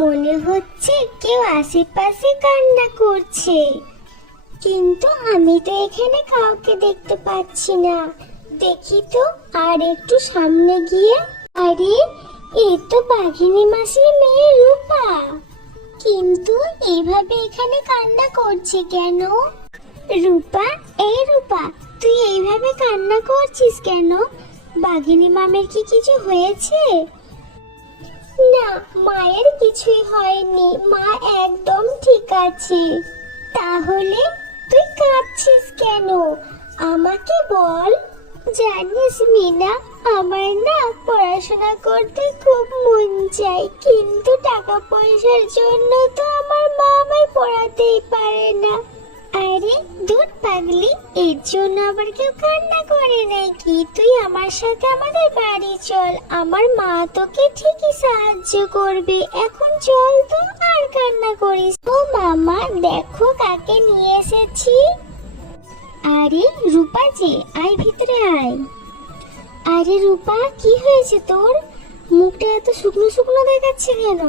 মনে হচ্ছে কেউ আশেপাশে কান্না করছে, কিন্তু আমি তো এখানে কাউকে দেখতে পাচ্ছি না। দেখি তো আর একটু সামনে গিয়ে। আরে, এই তো বাঘিনী মাসির মেয়ে রূপা। কিন্তু এইভাবে এখানে কান্না করছে কেন? রূপা, এই রূপা, তুই এইভাবে কান্না করছিস কেন? বাঘিনী মামের কি কিছু হয়েছে? না, মায়ের কিছুই হয়নি, মা একদম ঠিক আছে। তাহলে তুই কাঁদছিস কেন? আমাকে বল। জানিস মিনা, আমার না পড়াশোনা করতে খুব মন চায়, কিন্তু টাকা পয়সার জন্য তো আমার মা আমায় পড়াতেই পারে না। আরে দূর পাগলি, এর জন্য আবার কেউ কান্না করে নাকি? তুই আমার সাথে আমাদের বাড়ি চল, আমার মা তোকে ঠিকই সাহায্য করবে। এখন চল তো, আর কান্না করিস। ও মামা, দেখো কাকে নিয়ে এসেছি। আরে রূপা যে, আয় ভিতরে আয়। আরে রূপা, কি হয়েছে তোর? মুখটা এত শুকনো শুকনো দেখাচ্ছে কেন?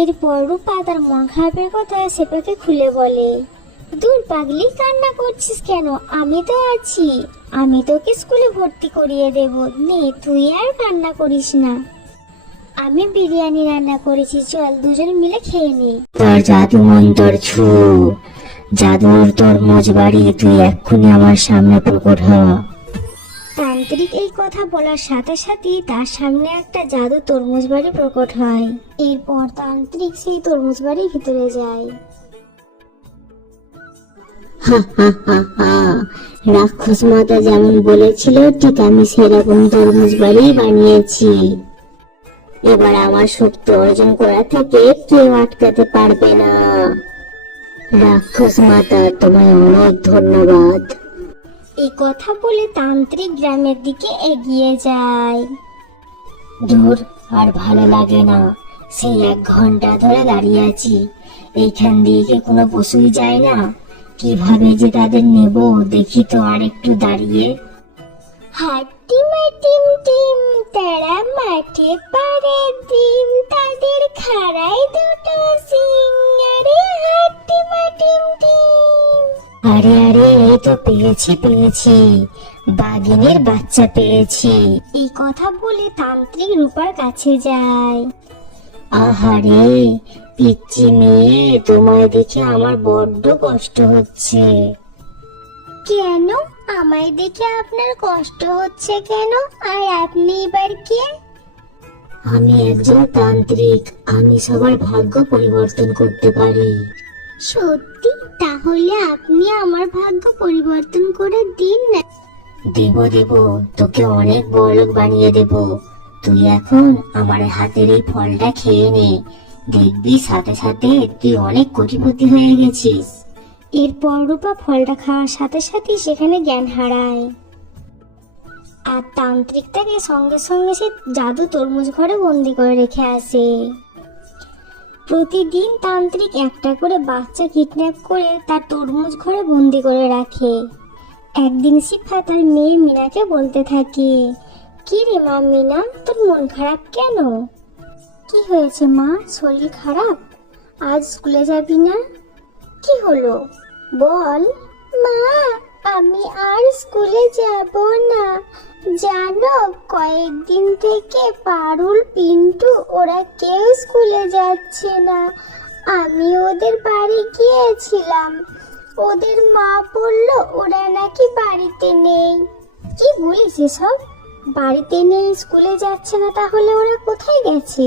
এরপর রূপা তার মন খারাপের কথা সেপাকে খুলে বলে। দূর পাগলি, কান্না করছিস কেন? আমি তো আছি, আমি তোকে স্কুলে ভর্তি করিয়ে দেব। নে, তুই আর কান্না করিস না। আমি বিরিয়ানি রান্না করেছি, চল দুজন মিলে খেয়ে নে। তোর জাদু মন্তর ছু, জাদুর তরমুজ বাড়ি, তুই এক্ষুনি আমার সামনে প্রকট হ। তান্ত্রিক এই কথা বলার সাথে সাথেই তার সামনে একটা জাদু তরমুজ বাড়ি প্রকট হয়। এরপর তান্ত্রিক সেই তরমুজ বাড়ির ভিতরে যায়। রাক্ষস মাতা যেমন বলেছিল, ঠিক আমি সেরকম তরমুজ বাড়ি বানিয়েছি। এবার আমার শক্তি অর্জন করা থেকে কেউ আটকাতে পারবে না। রাক্ষস মাতা, তোমায় অনেক ধন্যবাদ। এই কথা বলে তান্ত্রিক গ্রামের দিকে এগিয়ে যায়। দূর, আর ভালো লাগে না। সেই 1 ঘন্টা ধরে দাঁড়িয়ে আছি, এইখান দিয়ে কি কোনো পশুই যায় না? কিভাবে যে তাদের নেব, দেখি তো আর একটু দাঁড়িয়ে। হাট্টিমা টিম টিম, তারা মাঠে পারে ডিম, তাদের খাড়ায় দুটো সিং। আরে হাট্টিমা টিম টিম। আরে আরে, এই তো পেয়েছি, বাঘিনীর বাচ্চা পেয়েছি। এই কথা বলে তান্ত্রিক রূপার কাছে যায়। আহারে পিচ্চি মেয়ে, তোমায় দেখে আমার বড্ড কষ্ট হচ্ছে। কেন? আমায় দেখে আপনার কষ্ট হচ্ছে কেন? আর আপনি এবার কে? আমি একজন তান্ত্রিক, আমি সবার ভাগ্য পরিবর্তন করতে পারি। সত্যি? তাহলে আপনি আমার ভাগ্য পরিবর্তন করে দিন না। দেব, তোকে অনেক বড়লোক বানিয়ে দেব। তুই এখন আমার হাতের এই ফলটা খেয়ে নে, দেখবি সাথে সাথে তুই অনেক কোটিপতি হয়ে গেছিস। এরপর রূপা ফলটা খাওয়ার সাথে সাথে সেখানে জ্ঞান হারায়। আর তান্ত্রিক তাকে সঙ্গে সঙ্গে সে জাদু তরমুজ ঘরে বন্দি করে রেখে আসে। প্রতিদিন তান্ত্রিক একটা করে বাচ্চা কিডন্যাপ করে তার তরমুজ ঘরে বন্দি করে রাখে। একদিন শিফা তার মেয়ে মিনাকে বলতে থাকে, কি রে মা মিনা, তোর মন খারাপ কেন? কি হয়েছে মা, শরীর খারাপ? আজ স্কুলে যাবি না? কি হলো বল। মা, আমি আর স্কুলে যাব না। জানো, কয়েকদিন থেকে পারুল, পিন্টু ওরা কেউ স্কুলে যাচ্ছে না। আমি ওদের বাড়ি গিয়েছিলাম, ওদের মা বলল ওরা নাকি বাড়িতে নেই। কি বলিস এসব? বাড়িতে নেই, স্কুলে যাচ্ছে না, তাহলে ওরা কোথায় গেছে?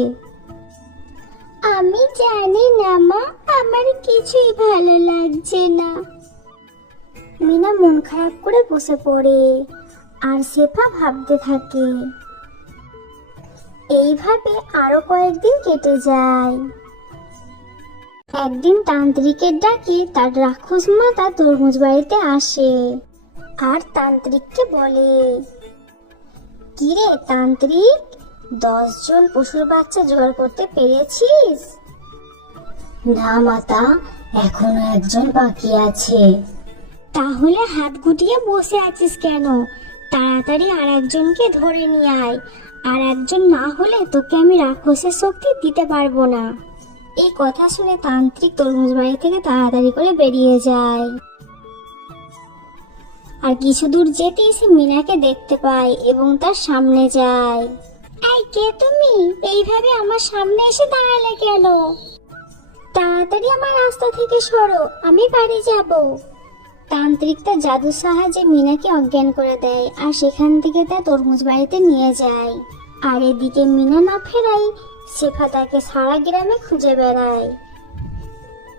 আমি জানি না মা, আমার কিছুই ভালো লাগছে না। মিনা মন খারাপ করে বসে পড়ে আর শেফা ভাবতে থাকে। এইভাবে আরো কয়েকদিন কেটে যায়। একদিন তান্ত্রিকের ডাকে তার রাক্ষস মাতা তরমুজ বাড়িতে আসে আর তান্ত্রিককে বলে, কিরে তান্ত্রিক, 10 জন পশুর বাচ্চা জোগাড় করতে পেরেছিস? না মাতা, এখনো একজন বাকি আছে। তাহলে হাত গুটিয়ে বসে আছিস কেন? তাড়াতাড়ি আর একজনকে ধরে নিয়ে আয় আর একজন না হলে তোকে আমি রাক্ষসের শক্তি দিতে পারবো না। এই কথা শুনে তান্ত্রিক তরমুজ বাড়ি থেকে তাড়াতাড়ি করে বেরিয়ে যায়। আর কিছু দূর যেতেই সে মিনাকে দেখতে পায় এবং তার সামনে যায়। এই কে তুমি? এইভাবে আমার সামনে এসে দাঁড়ালে কেন? তাড়াতাড়ি আমার রাস্তা থেকে সরো, আমি বাড়ি যাব। তান্ত্রিক তার জাদুর সাহায্যে মিনাকে অজ্ঞান করে দেয় আর সেখান থেকে তার তরমুজ বাড়িতে নিয়ে যায়। আর এদিকে মিনা না ফেরাই শেফা তাকে সারা গ্রামে খুঁজে বেড়ায়।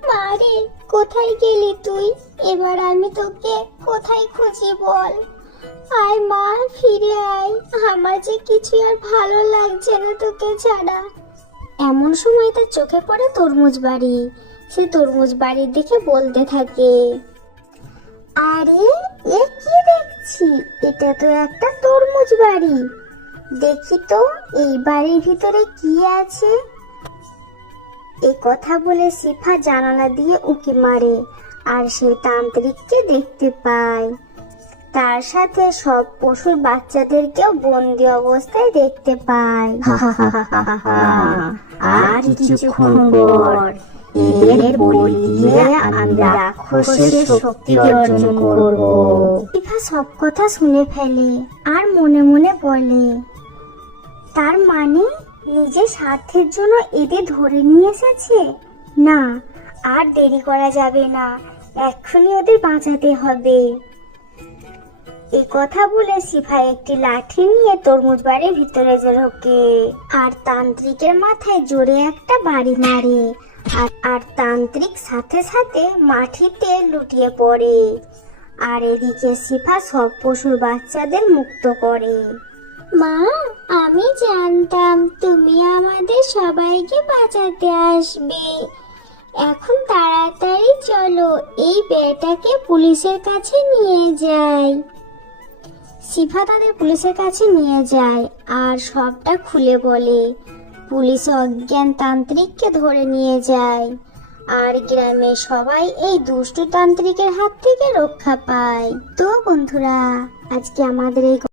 মারে, কোথায় গেলি তুই? এবার আমি তোকে কোথায় খুঁজি বল? আয় মা, ফিরে আয়, আমার যে কিছু আর ভালো লাগছে না তোকে ছাড়া। এমন সময় তার চোখে পড়ে তরমুজ বাড়ি। সে তরমুজ বাড়ির দিকে বলতে থাকে, আরে এ কি দেখছি, এটা তো একটা তরমুজ বাড়ি। দেখি তো এই বাড়ির ভিতরে কি আছে। এই কথা বলে শিফা জানালা দিয়ে উঁকি মারে আর সে তান্ত্রিককে দেখতে পায়। তার সাথে সব পশুর বাচ্চাদেরকেও বন্দি অবস্থায় দেখতে পায়। আর কিছুক্ষণ পর এদের বলি দিয়ে আমি রাক্ষসের শক্তি অর্জন করব। শিফা সব কথা শুনে ফেলে আর মনে মনে বলে, তার মানে নিজের স্বার্থের জন্য এদের ধরে নিয়ে এসেছে। না, আর দেরি করা যাবে না, এক্ষুনি ওদের বাঁচাতে হবে। এই কথা বলে শিফা একটি লাঠি নিয়ে তরমুজ বাড়ির ভিতরে ঢোকে আর তান্ত্রিকের মাথায় জোরে একটা বাড়ি মারে। আর তান্ত্রিক সাথে সাথে মাটিতে লুটিয়ে পড়ে। আর এদিকে শিফা সব পশুর বাচ্চাদের মুক্ত করে। মা, আমি জানতাম তুমি আমাদের সবাইকে বাঁচাতে আসবে। এখন তাড়াতাড়ি চলো, এই বেটাকে পুলিশের কাছে নিয়ে যাই। শিফা তাদের পুলিশের কাছে নিয়ে যায় আর সবটা খুলে বলে। পুলিশ অজ্ঞান তান্ত্রিককে ধরে নিয়ে যায় আর গ্রামের সবাই এই দুষ্টু তান্ত্রিকের হাত থেকে রক্ষা পায়। তো বন্ধুরা, আজকে আমাদের এই